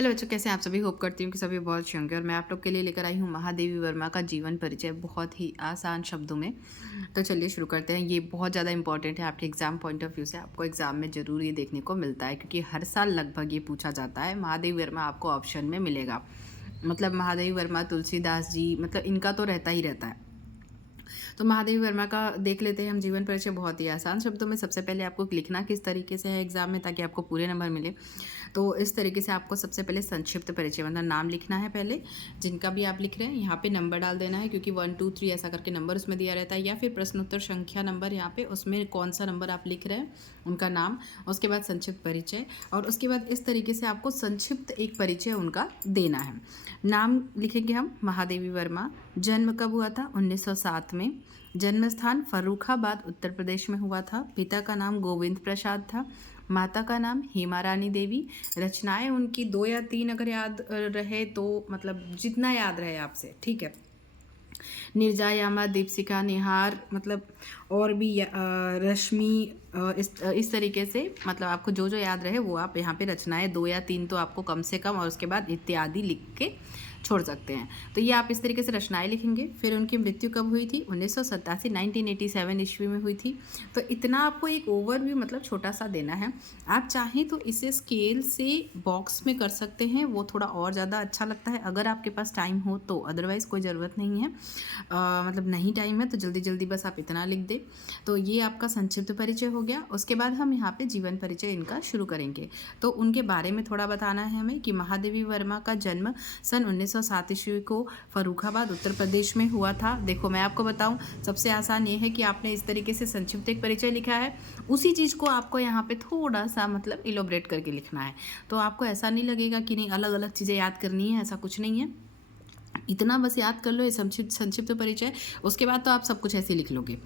Hello बच्चों, कैसे हैं आप सभी। होप करती हूँ कि सभी बहुत अच्छे होंगे और मैं आप लोग के लिए लेकर आई हूँ महादेवी वर्मा का जीवन परिचय बहुत ही आसान शब्दों में। तो चलिए शुरू करते हैं। ये बहुत ज़्यादा इंपॉर्टेंट है आपके एग्जाम पॉइंट ऑफ व्यू से। आपको एग्जाम में ज़रूर ये देखने को मिलता है क्योंकि हर साल लगभग ये पूछा जाता है। महादेवी वर्मा आपको ऑप्शन में मिलेगा। मतलब महादेवी वर्मा, तुलसीदास जी, मतलब इनका तो रहता ही रहता है। तो महादेवी वर्मा का देख लेते हैं हम जीवन परिचय बहुत ही आसान शब्दों में। सबसे पहले आपको लिखना किस तरीके से है एग्जाम में ताकि आपको पूरे नंबर मिले। तो इस तरीके से आपको सबसे पहले संक्षिप्त परिचय मतलब नाम लिखना है पहले, जिनका भी आप लिख रहे हैं यहाँ पे नंबर डाल देना है क्योंकि 1 2 3 ऐसा करके नंबर उसमें दिया रहता है, या फिर प्रश्नोत्तर संख्या नंबर यहाँ पे उसमें कौन सा नंबर आप लिख रहे हैं उनका नाम, उसके बाद संक्षिप्त परिचय, और उसके बाद इस तरीके से आपको संक्षिप्त एक परिचय उनका देना है। नाम लिखेंगे हम महादेवी वर्मा। जन्म कब हुआ था? 1907 में। जन्म स्थान फर्रुखाबाद उत्तर प्रदेश में हुआ था। पिता का नाम गोविंद प्रसाद था। माता का नाम हेमा रानी देवी। रचनाएं उनकी 2 या 3 अगर याद रहे तो मतलब जितना याद रहे आपसे, ठीक है। निर्जायामा, दीपशिखा, निहार, मतलब और भी रश्मि, इस तरीके से मतलब आपको जो जो याद रहे वो आप यहाँ पे रचनाएं 2 या 3 तो आपको कम से कम, और उसके बाद इत्यादि लिख के छोड़ सकते हैं। तो ये आप इस तरीके से रचनाएं लिखेंगे। फिर उनकी मृत्यु कब हुई थी? 1987 1987 ईस्वी में हुई थी। तो इतना आपको एक ओवरव्यू मतलब छोटा सा देना है। आप चाहें तो इसे स्केल से बॉक्स में कर सकते हैं, वो थोड़ा और ज़्यादा अच्छा लगता है अगर आपके पास टाइम हो तो। अदरवाइज़ कोई ज़रूरत नहीं है। मतलब नहीं टाइम है तो जल्दी जल्दी बस आप इतना लिख दें। तो ये आपका संक्षिप्त परिचय हो गया। उसके बाद हम यहाँ पे जीवन परिचय इनका शुरू करेंगे। तो उनके बारे में थोड़ा बताना है हमें कि महादेवी वर्मा का जन्म सन 1907 ईस्वी को फर्रुखाबाद उत्तर प्रदेश में हुआ था। देखो मैं आपको बताऊं, सबसे आसान ये है कि आपने इस तरीके से संक्षिप्त एक परिचय लिखा है, उसी चीज़ को आपको यहाँ पे थोड़ा सा मतलब इलोबरेट करके लिखना है। तो आपको ऐसा नहीं लगेगा कि नहीं अलग अलग चीज़ें याद करनी है, ऐसा कुछ नहीं है। इतना बस याद कर लो ये संक्षिप्त संक्षिप्त परिचय। उसके बाद तो आप सब कुछ ऐसे लिख लोगे।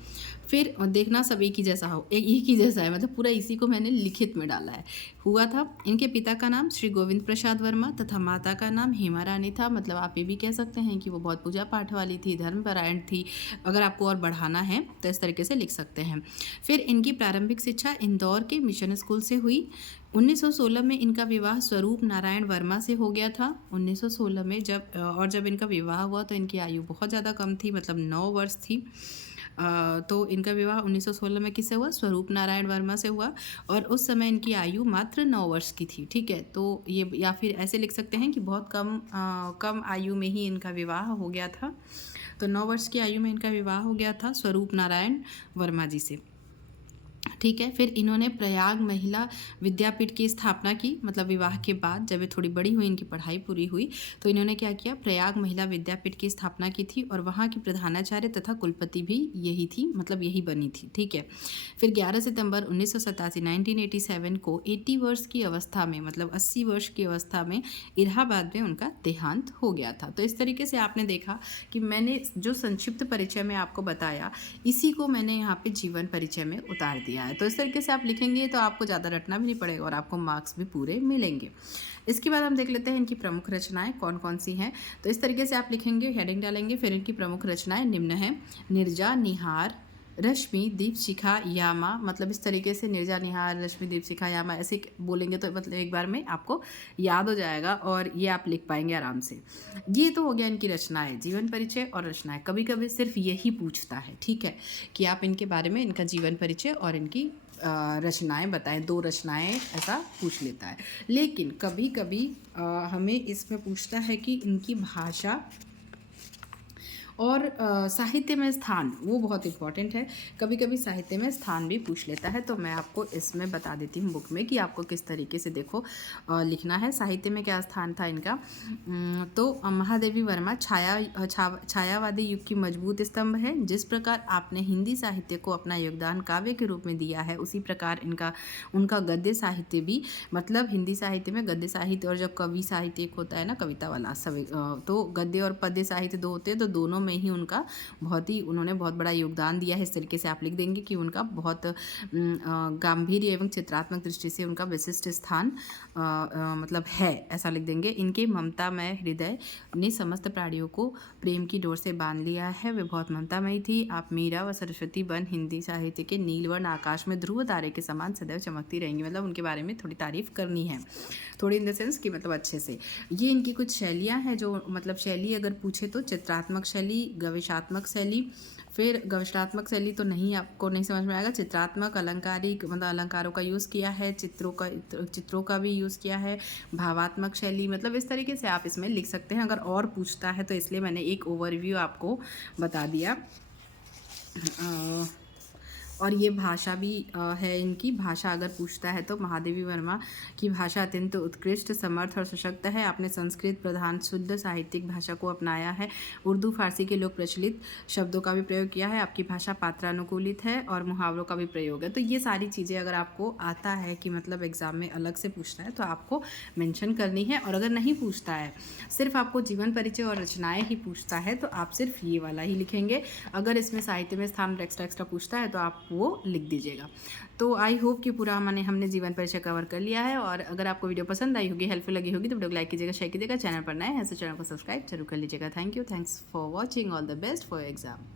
फिर देखना सब एक ही जैसा हो, एक ही जैसा है, मतलब पूरा इसी को मैंने लिखित में डाला है। हुआ था। इनके पिता का नाम श्री गोविंद प्रसाद वर्मा तथा माता का नाम हेमा रानी था। मतलब आप ये भी कह सकते हैं कि वो बहुत पूजा पाठ वाली थी, धर्मपरायण थी। अगर आपको और बढ़ाना है तो इस तरीके से लिख सकते हैं। फिर इनकी प्रारंभिक शिक्षा इंदौर के मिशन स्कूल से हुई। 1916 में इनका विवाह स्वरूप नारायण वर्मा से हो गया था। 1916 में जब इनका विवाह हुआ तो इनकी आयु बहुत ज़्यादा कम थी, मतलब 9 वर्ष थी। तो इनका विवाह 1916 में किससे हुआ? स्वरूप नारायण वर्मा से हुआ, और उस समय इनकी आयु मात्र 9 वर्ष की थी, ठीक है। तो ये या फिर ऐसे लिख सकते हैं कि बहुत कम आयु में ही इनका विवाह हो गया था। तो 9 वर्ष की आयु में इनका विवाह हो गया था स्वरूप नारायण वर्मा जी से, ठीक है। फिर इन्होंने प्रयाग महिला विद्यापीठ की स्थापना की। मतलब विवाह के बाद जब ये थोड़ी बड़ी हुई, इनकी पढ़ाई पूरी हुई, तो इन्होंने क्या किया? प्रयाग महिला विद्यापीठ की स्थापना की थी, और वहाँ की प्रधानाचार्य तथा कुलपति भी यही थी, मतलब यही बनी थी, ठीक है। फिर 11 सितंबर 1987 1987 को 80 वर्ष की अवस्था में, मतलब 80 वर्ष की अवस्था में इलाहाबाद में उनका देहांत हो गया था। तो इस तरीके से आपने देखा कि मैंने जो संक्षिप्त परिचय में आपको बताया, इसी को मैंने यहाँ पे जीवन परिचय में उतार दिया है। तो इस तरीके से आप लिखेंगे तो आपको ज़्यादा रटना भी नहीं पड़ेगा और आपको मार्क्स भी पूरे मिलेंगे। इसके बाद हम देख लेते हैं इनकी प्रमुख रचनाएं कौन कौन सी हैं। तो इस तरीके से आप लिखेंगे, हेडिंग डालेंगे। फिर इनकी प्रमुख रचनाएं निम्न हैं: निर्जा, निहार, रश्मि, दीपशिखा, यामा। मतलब इस तरीके से निर्जा, निहार, रश्मि, दीपशिखा, यामा ऐसे बोलेंगे तो मतलब एक बार में आपको याद हो जाएगा और ये आप लिख पाएंगे आराम से। ये तो हो गया इनकी रचनाएं, जीवन परिचय और रचनाएं। कभी कभी सिर्फ यही पूछता है, ठीक है, कि आप इनके बारे में, इनका जीवन परिचय और इनकी रचनाएं बताएं। 2 रचनाएं ऐसा पूछ लेता है। लेकिन कभी कभी हमें इसमें पूछता है कि इनकी भाषा और साहित्य में स्थान, वो बहुत इंपॉर्टेंट है। कभी कभी साहित्य में स्थान भी पूछ लेता है। तो मैं आपको इसमें बता देती हूँ बुक में कि आपको किस तरीके से देखो लिखना है। साहित्य में क्या स्थान था इनका? तो महादेवी वर्मा छायावादी युग की मजबूत स्तंभ है। जिस प्रकार आपने हिंदी साहित्य को अपना योगदान काव्य के रूप में दिया है, उसी प्रकार उनका गद्य साहित्य भी, मतलब हिंदी साहित्य में गद्य साहित्य और जब कवि साहित्य एक होता है ना, कविता वाला, सब तो गद्य और पद्य साहित्य 2 होते हैं, तो दोनों में ही उनका उन्होंने बहुत बड़ा योगदान दिया है। इस तरीके से आप लिख देंगे कि उनका बहुत गंभीर एवं चित्रात्मक दृष्टि से उनका विशिष्ट स्थान मतलब है, ऐसा लिख देंगे। इनके ममतामय हृदय ने समस्त प्राणियों को प्रेम की डोर से बांध लिया है। वे बहुत ममतामयी थी। आप मीरा व सरस्वती बन हिंदी साहित्य के नीलवर्ण आकाश में ध्रुव तारे के समान सदैव चमकती रहेंगी। मतलब उनके बारे में थोड़ी तारीफ करनी है, थोड़ी इन द सेंस कि मतलब अच्छे से। ये इनकी कुछ शैलियाँ हैं जो मतलब शैली अगर पूछे तो चित्रात्मक शैली, गवेशात्मक शैली, फिर गवेषणात्मक शैली तो नहीं, आपको नहीं समझ में आएगा। चित्रात्मक, अलंकारिक मतलब अलंकारों का यूज़ किया है, चित्रों का भी यूज़ किया है। भावात्मक शैली, मतलब इस तरीके से आप इसमें लिख सकते हैं अगर और पूछता है तो, इसलिए मैंने एक ओवरव्यू आपको बता दिया। और ये भाषा भी है इनकी। भाषा अगर पूछता है तो महादेवी वर्मा की भाषा अत्यंत उत्कृष्ट, समर्थ और सशक्त है। आपने संस्कृत प्रधान शुद्ध साहित्यिक भाषा को अपनाया है। उर्दू फारसी के लोक प्रचलित शब्दों का भी प्रयोग किया है। आपकी भाषा पात्रानुकूलित है और मुहावरों का भी प्रयोग है। तो ये सारी चीज़ें अगर आपको आता है कि मतलब एग्ज़ाम में अलग से पूछता है तो आपको मेंशन करनी है। और अगर नहीं पूछता है, सिर्फ आपको जीवन परिचय और रचनाएँ ही पूछता है तो आप सिर्फ ये वाला ही लिखेंगे। अगर इसमें साहित्य में स्थान एक्स्ट्रा पूछता है तो आप वो लिख दीजिएगा। तो आई होप कि पूरा हमने जीवन परिचय कवर कर लिया है। और अगर आपको वीडियो पसंद आई होगी, हेल्पफुल लगी होगी तो वीडियो को लाइक कीजिएगा, शेयर कीजिएगा। चैनल पर नए हैं तो चैनल को सब्सक्राइब जरूर कर लीजिएगा। Thank you, thanks for watching. All the best for exam.